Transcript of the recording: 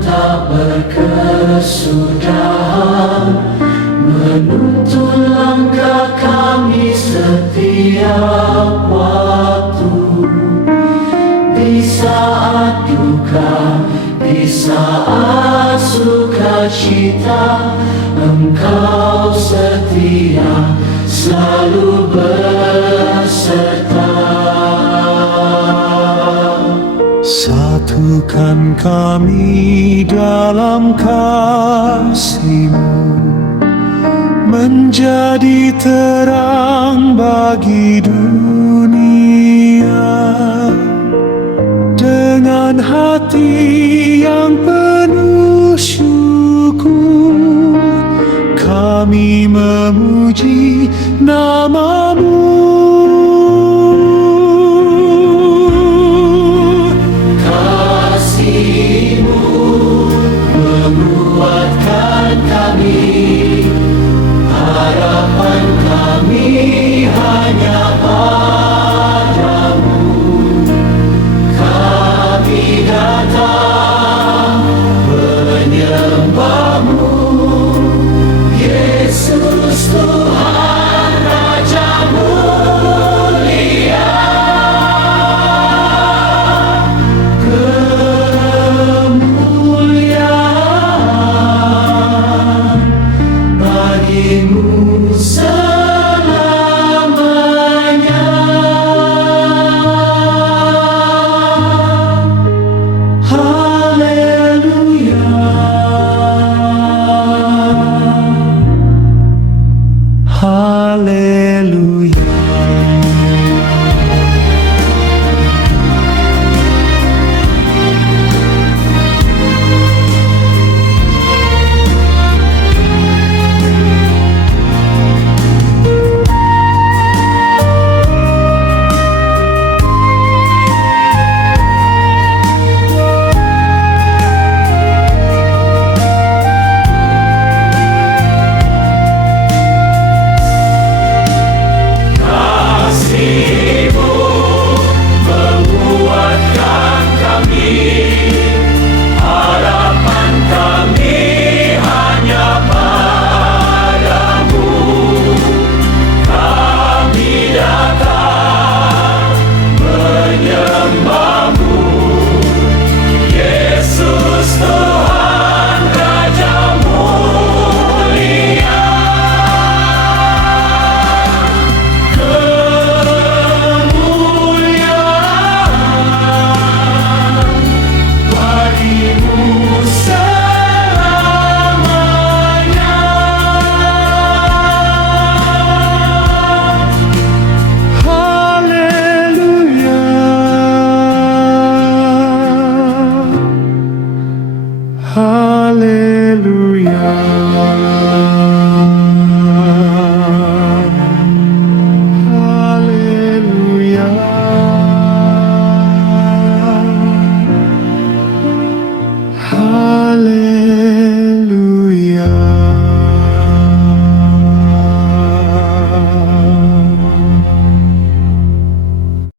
tak berkesudahan, menuntun langkah kami setiap waktu. Di saat duka, di saat sukacita, Engkau setia selalu berserta. Satukan kami dalam kasih-Mu, menjadi terang bagi dunia. Dengan hati yang penuh syukur, kami memuji nama-Mu. Kasih-Mu menguatkan kami, harapan kami hanya Padamu. Kami datang menyembah-Mu, Yesus Tuhan Raja mulia. Kemuliaan bagi-Mu selamanya. Haleluya, haleluya.